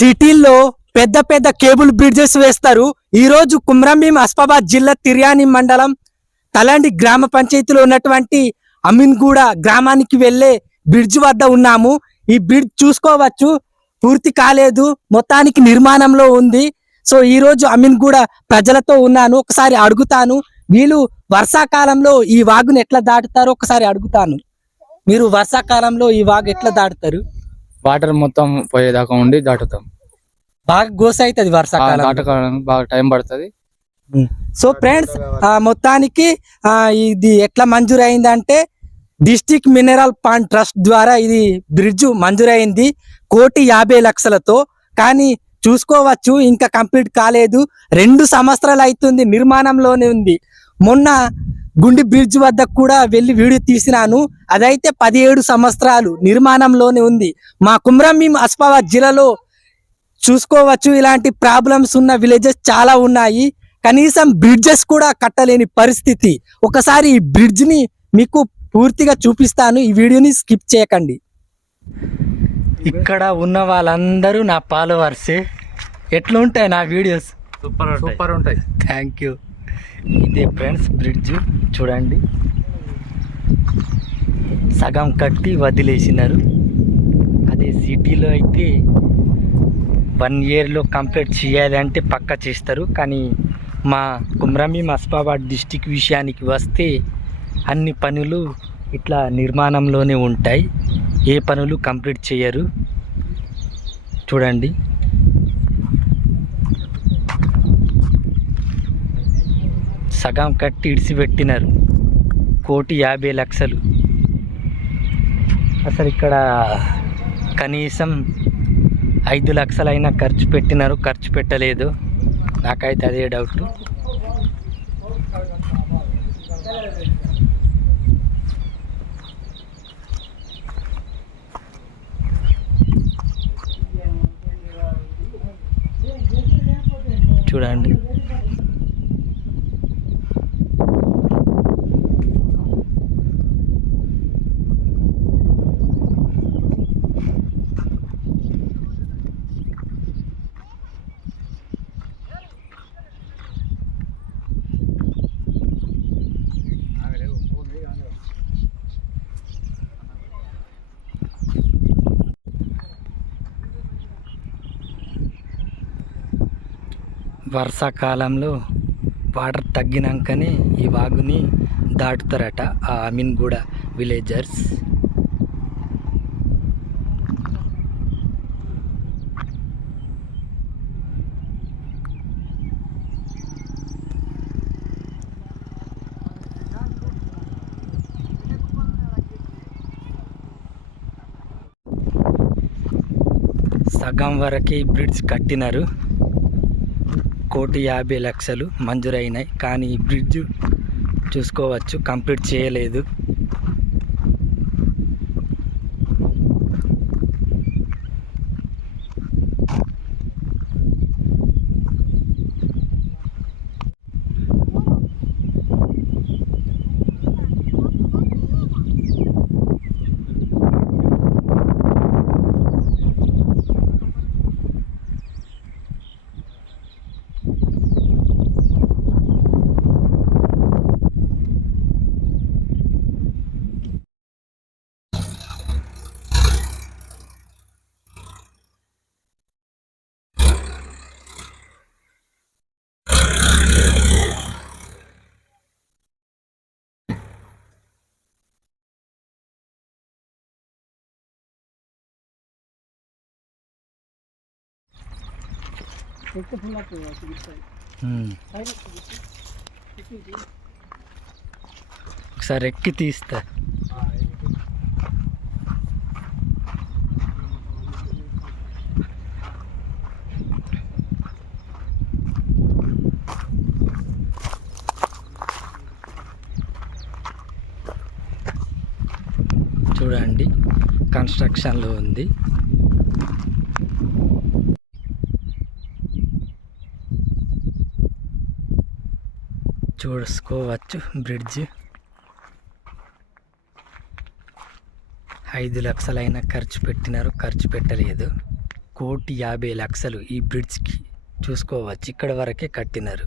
సిటీల్లో పెద్ద పెద్ద కేబుల్ బ్రిడ్జెస్ వేస్తారు. ఈ రోజు కుమ్రంభీం ఆసిఫాబాద్ జిల్లా తిర్యాని మండలం తలండి గ్రామ పంచాయతీలో ఉన్నటువంటి అమీన్గూడ గ్రామానికి వెళ్లే బ్రిడ్జ్ వద్ద ఉన్నాము. ఈ బ్రిడ్జ్ చూసుకోవచ్చు, పూర్తి కాలేదు, మొత్తానికి నిర్మాణంలో ఉంది. సో ఈ రోజు అమీన్గూడ ప్రజలతో ఉన్నాను, ఒకసారి అడుగుతాను వీళ్ళు వర్షాకాలంలో ఈ వాగును ఎట్లా దాటుతారో ఒకసారి అడుగుతాను. మీరు వర్షాకాలంలో ఈ వాగు ఎట్లా దాటుతారు? వాటర్ మొత్తం పోయేదాకా ఉండి దాటుతాం. బాగా గోస అవుతుంది వర్షాకాలం, దాటడానికి బాగా టైం పడుతుంది. సో ఫ్రెండ్స్, మొత్తానికి ఇది ఎట్లా మంజూరైందంటే డిస్ట్రిక్ట్ మినరల్ పాండ్ ట్రస్ట్ ద్వారా ఇది బ్రిడ్జ్ మంజూరైంది 1,50,00,000తో. కానీ చూసుకోవచ్చు ఇంకా కంప్లీట్ కాలేదు, 2 సంవత్సరాలు అవుతుంది, నిర్మాణంలోనే ఉంది. మొన్న గుండి బ్రిడ్జ్ వద్ద కూడా వెళ్ళి వీడియో తీసినాను, అదైతే 17 సంవత్సరాలు నిర్మాణంలోనే ఉంది. మా కుమ్రంభీం ఆసిఫాబాద్ జిల్లాలో చూసుకోవచ్చు ఇలాంటి ప్రాబ్లమ్స్ ఉన్న విలేజెస్ చాలా ఉన్నాయి. కనీసం బ్రిడ్జెస్ కూడా కట్టలేని పరిస్థితి. ఒకసారి ఈ బ్రిడ్జ్ ని మీకు పూర్తిగా చూపిస్తాను, ఈ వీడియోని స్కిప్ చేయకండి. ఇక్కడ ఉన్న వాళ్ళందరూ నా ఫాలోవర్సే. ఎట్లుంటాయి నా వీడియోస్? సూపర్ ఉంటాయి. Thank you. ఇదే ఫ్రెండ్స్ బ్రిడ్జ్ చూడండి, సగం కట్టి వదిలేసినారు. అదే సిటీలో అయితే 1 ఇయర్లో కంప్లీట్ చేయాలి అంటే పక్కా చేస్తారు. కానీ మా కుమ్రంభీం ఆసిఫాబాద్ డిస్టిక్ విషయానికి వస్తే అన్ని పనులు ఇట్లా నిర్మాణంలోనే ఉంటాయి, ఏ పనులు కంప్లీట్ చేయరు. చూడండి, సగం కట్టి ఇడిసిపెట్టినారు 1,50,00,000. అసలు ఇక్కడ కనీసం 5 లక్షలైనా ఖర్చు పెట్టినారు, ఖర్చు పెట్టలేదు. నాకైతే అదే డౌట్. చూడండి, వర్షాకాలంలో వాటర్ తగ్గినాకనే ఈ వాగుని దాటుతారట ఆ అమీన్గూడ విలేజర్స్. సగం వరకే బ్రిడ్జ్ కట్టినారు, 1,50,00,000 మంజూరైనాయి. కానీ ఈ బ్రిడ్జ్ చూసుకోవచ్చు కంప్లీట్ చేయలేదు. ఒకసారి ఎక్కి తీస్తా. చూడండి, కన్స్ట్రక్షన్లో ఉంది. చూసుకోవచ్చు బ్రిడ్జ్ 5 లక్షలైనా ఖర్చు పెట్టినారు, ఖర్చు పెట్టలేదు. 1,50,00,000 ఈ బ్రిడ్జ్కి చూసుకోవచ్చు. ఇక్కడ వరకే కట్టినారు.